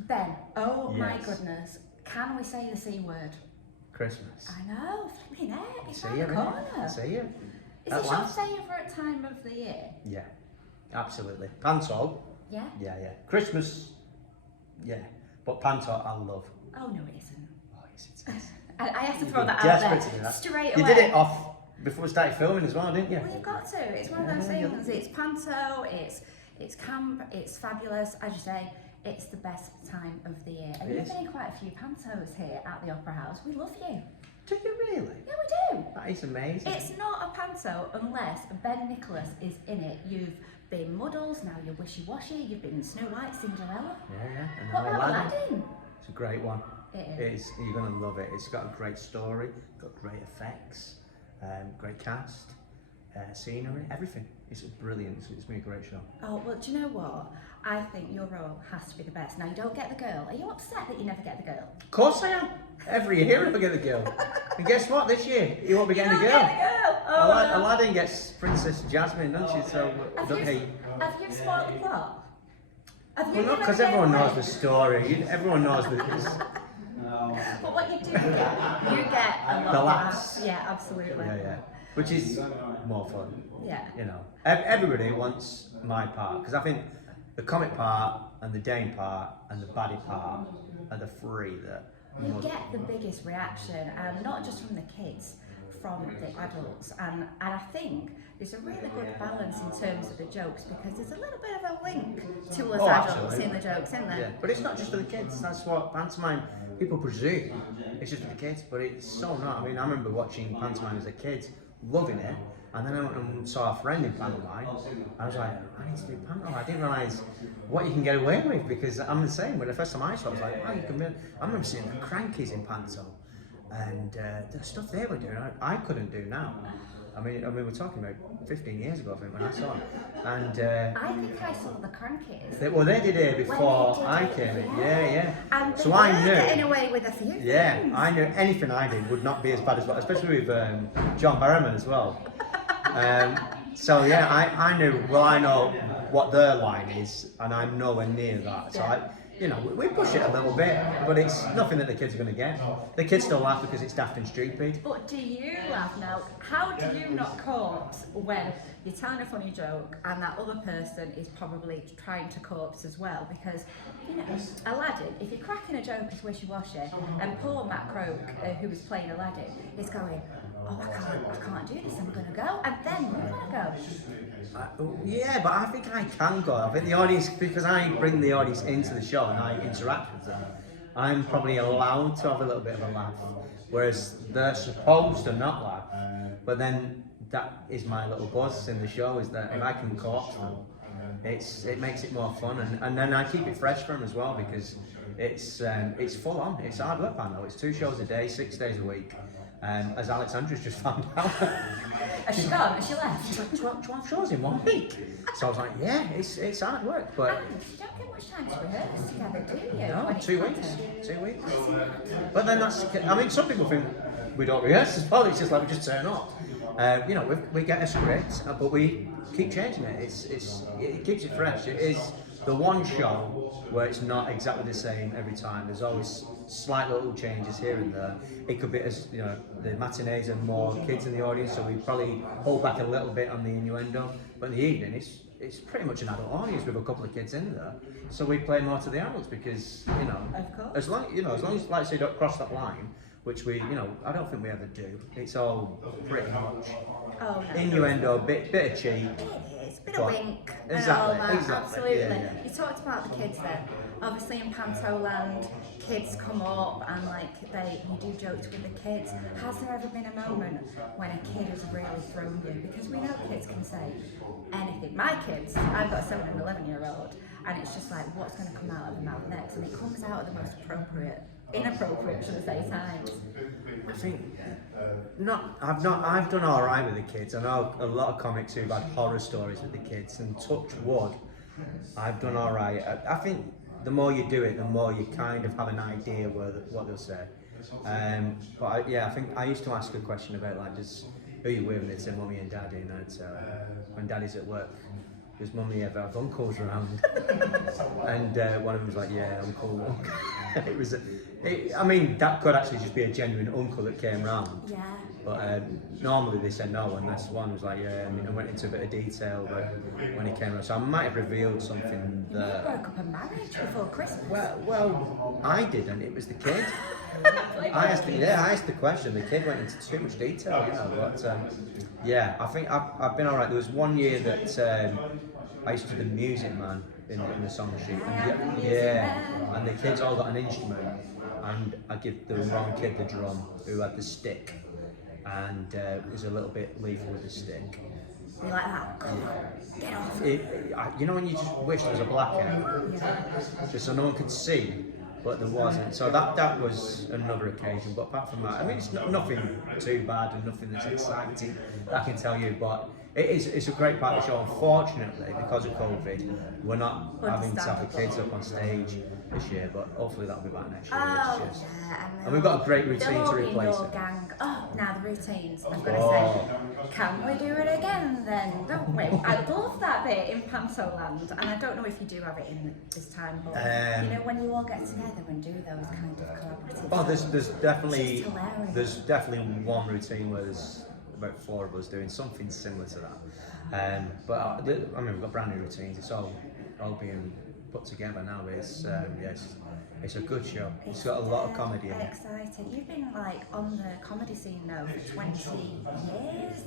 Ben, oh my Yes. goodness, can we say the C word? Christmas. I know, flipping heck, it's See round you, the corner. See you. Is At it your last. favourite time of the year? Yeah, absolutely. Panto. Yeah? Yeah, yeah. Christmas. Yeah, but Panto I love. Oh no it isn't. Oh, yes, it is. I have to You'd throw be that out desperate there to do that. straight You away. did it off before we started filming as well, didn't you? Well, you've got to. It's one of those Yeah, things. It's panto, it's camp, it's fabulous. As you say, it's the best time of the year. And It you've is. been in quite a few pantos here at the Opera House. We love you. Do you really? Yeah, we do. That is amazing. It's not a panto unless Ben Nickless is in it. You've been Muddles, now you're Wishee Washee, you've been Snow White, Cinderella. Yeah, yeah. And What now about Aladdin. Aladdin? It's a great one. It is. It is. You're gonna love it. It's got a great story, got great effects, great cast, scenery, everything. It's brilliant. It's been a great show. Oh, well, do you know what? I think your role has to be the best. Now, you don't get the girl. Are you upset that you never get the girl? Of course I am. Every year I get the girl. And guess what? This year you won't be getting the You girl. don't get the girl! Oh, no. Aladdin gets Princess Jasmine, doesn't she? So Have don't you, he? have you spoiled the plot? Have you Well, not given because it everyone away? knows the story. Everyone knows the. But what you do get, you get a lot The of laughs. laughs. Yeah, absolutely. Yeah, yeah. Which is more fun. Yeah. You know, everybody wants my part because I think the comic part and the Dane part and the baddie part are the three that. You get the biggest reaction, and not just from the kids, from the adults, and I think there's a really good balance in terms of the jokes because there's a little bit of a link to us Oh, adults absolutely. in the jokes, isn't there? Yeah, but it's not just for the kids. That's what pantomime people presume. It's just for the kids, but it's so not. I mean, I remember watching pantomime as a kid, loving it, and then I went and saw a friend in pantomime. I was like, I need to do pantomime. I didn't realise what you can get away with because I'm the same. When the first time I saw it, I was like, wow, you can. I remember seeing the crankies in panto, and the stuff they were doing, I couldn't do now. I mean, we're talking about 15 years ago, I think, when I saw it. And I think I saw the Crankies. they did it before When they I did it, came in. yeah. Yeah. And So they I were knew. getting away with a few Yeah, things. I knew anything I did would not be as bad as well, especially with John Barrowman as well. So yeah, I knew. Well, I know what their line is, and I'm nowhere near that. So we push it a little bit, but it's nothing that the kids are going to get. The kids still laugh because it's daft and stupid. But do you laugh now? How do you not cope when you're telling a funny joke and that other person is probably trying to cope as well? Because, you know, Aladdin, if you're cracking a joke as Wishee Washee, and poor Matt Croak, who was playing Aladdin, is going, oh, I can't do this, I'm going to go. And then you're going to go. Yeah, but I think I can go. I think the audience, because I bring the audience into the show and I interact with them, I'm probably allowed to have a little bit of a laugh. Whereas they're supposed to not laugh. But then that is my little buzz in the show, is that if I can coax them, it makes it more fun. And then I keep it fresh for them as well because it's full on. It's hard work, I know. It's 2 shows a day, 6 days a week. As Alexandra's just found out. Has she gone? Has she left? She's like 12 shows in 1 week. So I was like, yeah, it's hard work, but And you don't get much time to rehearse together, do you? no, When it's 2 Panto? weeks, 2 weeks. But then I mean, some people think we don't rehearse as well. It's just like we just turn up. We get a script, but we keep changing it. It keeps it fresh. It is the one show where it's not exactly the same every time. There's always slight little changes here and there. It could be the matinees and more kids in the audience, so we probably hold back a little bit on the innuendo. But in the evening, it's pretty much an adult audience with a couple of kids in there. So we play more to the adults because Of course. as long as like say don't cross that line, which we I don't think we ever do. It's all pretty much Oh, no. innuendo, bit of cheek. It is, bit But- of wink Exactly, and all that, exactly, absolutely. yeah. You talked about the kids there. Obviously in Panto Land, kids come up and you do jokes with the kids. Has there ever been a moment when a kid has really thrown you? Because we know kids can say anything. My kids, I've got a 7 and 11-year-old, and it's just like, what's going to come out of the mouth next? And it comes out at the most inappropriate, should I say, times. I think I've done all right with the kids. I know a lot of comics who've had horror stories with the kids, and touch wood, I've done all right. I think the more you do it, the more you kind of have an idea what they'll say. I think I used to ask a question about who you with, and they'd say mummy and daddy, and I'd say when daddy's at work, does Mummy ever have uncles around? And one of them was like, yeah, Uncle. It was, I mean, that could actually just be a genuine uncle that came round. Yeah. But normally they said no, and this one was like, yeah, and I went into a bit of detail about when he came around. So I might have revealed something You that. broke up a marriage before Christmas. Well, I didn't. It was the kid. I asked the question. The kid went into too much detail, you know. But yeah, I think I've been alright. There was one year that I used to do the Music Man in the song sheet. And the kids all got an instrument, and I give the wrong kid the drum, who had the stick, and was a little bit lethal with the stick. You like that? Come on, get off. You know when you just wish there was a blackout, just so no one could see, but there wasn't. So that was another occasion. But apart from that, I mean, it's nothing too bad and nothing that's exciting, I can tell you. But it's a great part of the show. Unfortunately, because of COVID, we're not having to have the kids up on stage this year, but hopefully that'll be back next year. And we've got a great routine to replace it. Gang. Oh, now the routines. I've got to say, can we do it again then? Don't we? I love that bit in Panto Land, and I don't know if you do have it in this time, but you know when you all get together and do those kind of collaborative. Oh, there's definitely one routine where there's about 4 of us doing something similar to that. But I mean, we've got brand new routines. It's all being put together now. It's a good show. It's got a lot of comedy in it. Exciting. You've been like on the comedy scene now for 20 years.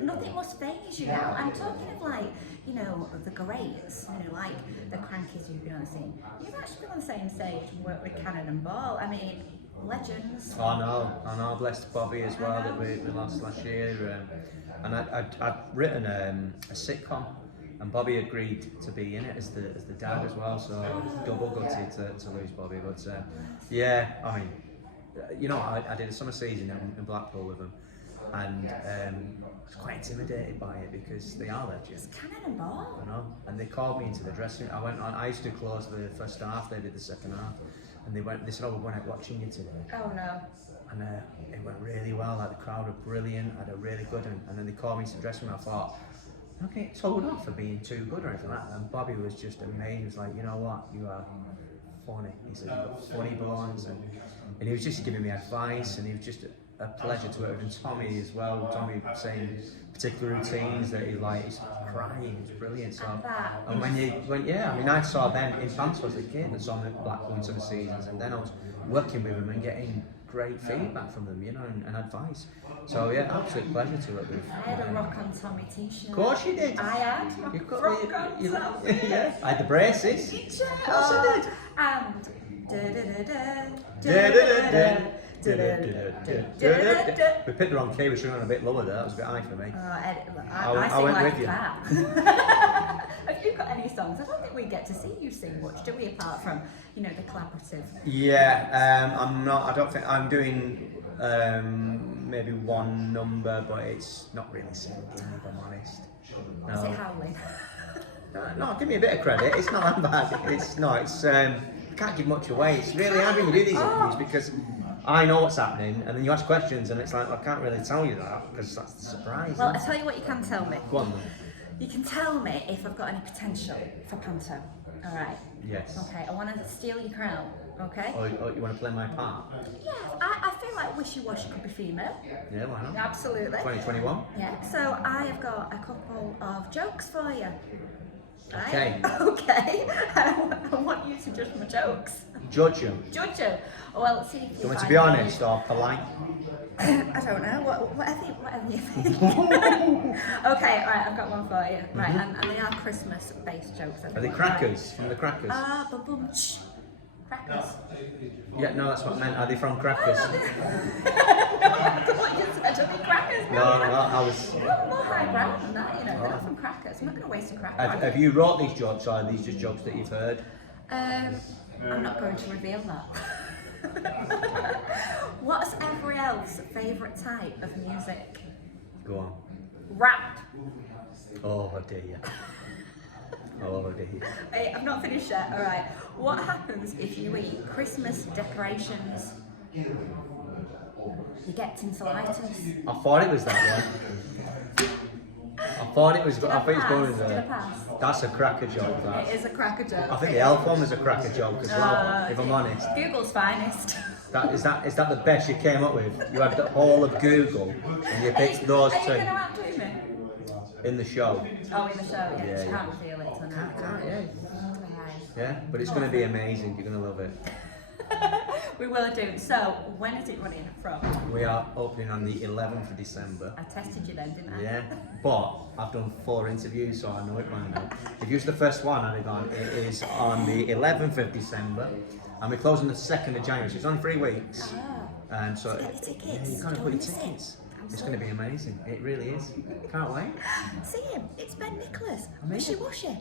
Nothing must phase you now. I'm talking of like, you know, the greats, you know, like the crankies who've been on the scene. You've actually been on the same stage and worked with Cannon and Ball. I mean, legends. I know. Blessed Bobby as well that we lost last year. And I'd written a sitcom. And Bobby agreed to be in it as the dad as well, so double gutted to lose Bobby. But yeah, I mean, you know, I did a summer season in Blackpool with them, and I was quite intimidated by it because they are legends. It's Cannon and Ball. I know, and they called me into the dressing room. I used to close the first half, they did the second half, and they said, oh, we're going out watching you today. Oh no. And it went really well, like the crowd were brilliant, I had a really good, and then they called me into the dressing room. I thought, not getting told off for being too good or anything like that. And Bobby was just amazing. He was like, you know what, you are funny. He said, you've got funny bones. And he was just giving me advice, and he was just a pleasure to work with. And Tommy as well. Tommy saying particular routines that he liked. He's crying, it's brilliant. So, and I saw them in Panto as a kid and saw them at Blackpool in summer seasons, and then I was working with them and getting great feedback from them, you know, and advice. So yeah, absolute pleasure to work with. I had a Rock on Tommy t-shirt. Of course you did. I had. You got Rock on Tommy. Yeah. I had the braces. Of course I did. And we picked the wrong key. We should have gone a bit lower there. That was a bit high for me. I sing went like with you. that. Have you got any songs? I don't think we get to see you sing much, do we? Apart from, you know, the collaborative. Yeah, I'm not. I don't think I'm doing maybe one number, but it's not really singing, if I'm honest. No. Is it howling? No, give me a bit of credit. It's not that bad. It's can't give much away. It's really hard when you do these interviews because I know what's happening, and then you ask questions, and it's like, well, I can't really tell you that because that's the surprise. Well, I tell you what you can tell me. Go on then. You can tell me if I've got any potential for Panto. All right. Yes. Okay. I want to steal your crown. Okay. Oh, you want to play my part? Yeah. I feel like Wishee Washee could be female. Yeah, why not? Absolutely. 2021. Yeah. So I have got a couple of jokes for you. Okay. Right? Okay. I want you to judge my jokes. Judge them. Judge them. Well, see if You want to be honest or polite? I don't know. Whatever you think. Okay, alright, I've got one for you. Right, and they are Christmas-based jokes. Are they crackers? From the crackers? Ba-boom-ch. Crackers. Yeah, no, that's what I meant. Are they from crackers? No, that's what you said. Are they crackers? No, I was... More highbrow than that, you know. They're not from crackers. I'm not going to waste a cracker. Have you wrote these jokes, or are these just jokes that you've heard? I'm not going to reveal that. What's everybody else's favourite type of music? Go on. Rap. Oh, dear. Oh, dear. Hey, I've not finished yet. All right. What happens if you eat Christmas decorations? You get tinselitis. I thought it was that one. I thought it was. Did I think it's going Did I there. pass? That's a cracker joke. That. It is a cracker joke. I think the elf one was a cracker joke as well. If I'm honest. Google's finest. Is that the best you came up with? You had the whole of Google and you picked those Are you two going to outdo me? in the show. Oh, in the show, yeah. Yeah, You yeah. can't feel it tonight. Yeah. Right. Yeah, but it's going to be amazing. You're going to love it. We will do. So, when is it running from? We are opening on the 11th of December. I tested you then, didn't I? Yeah, but I've done 4 interviews, so I know it by now. If you was the first one, I'd have gone. It is on the 11th of December, and we're closing the 2nd of January. So it's only 3 weeks. Ah. So Get the tickets. yeah, you gotta Don't put your miss it. tickets. It's going to be amazing. It really is. Can't wait. See him. It's Ben Nickless. Amazing. Wishee Washee.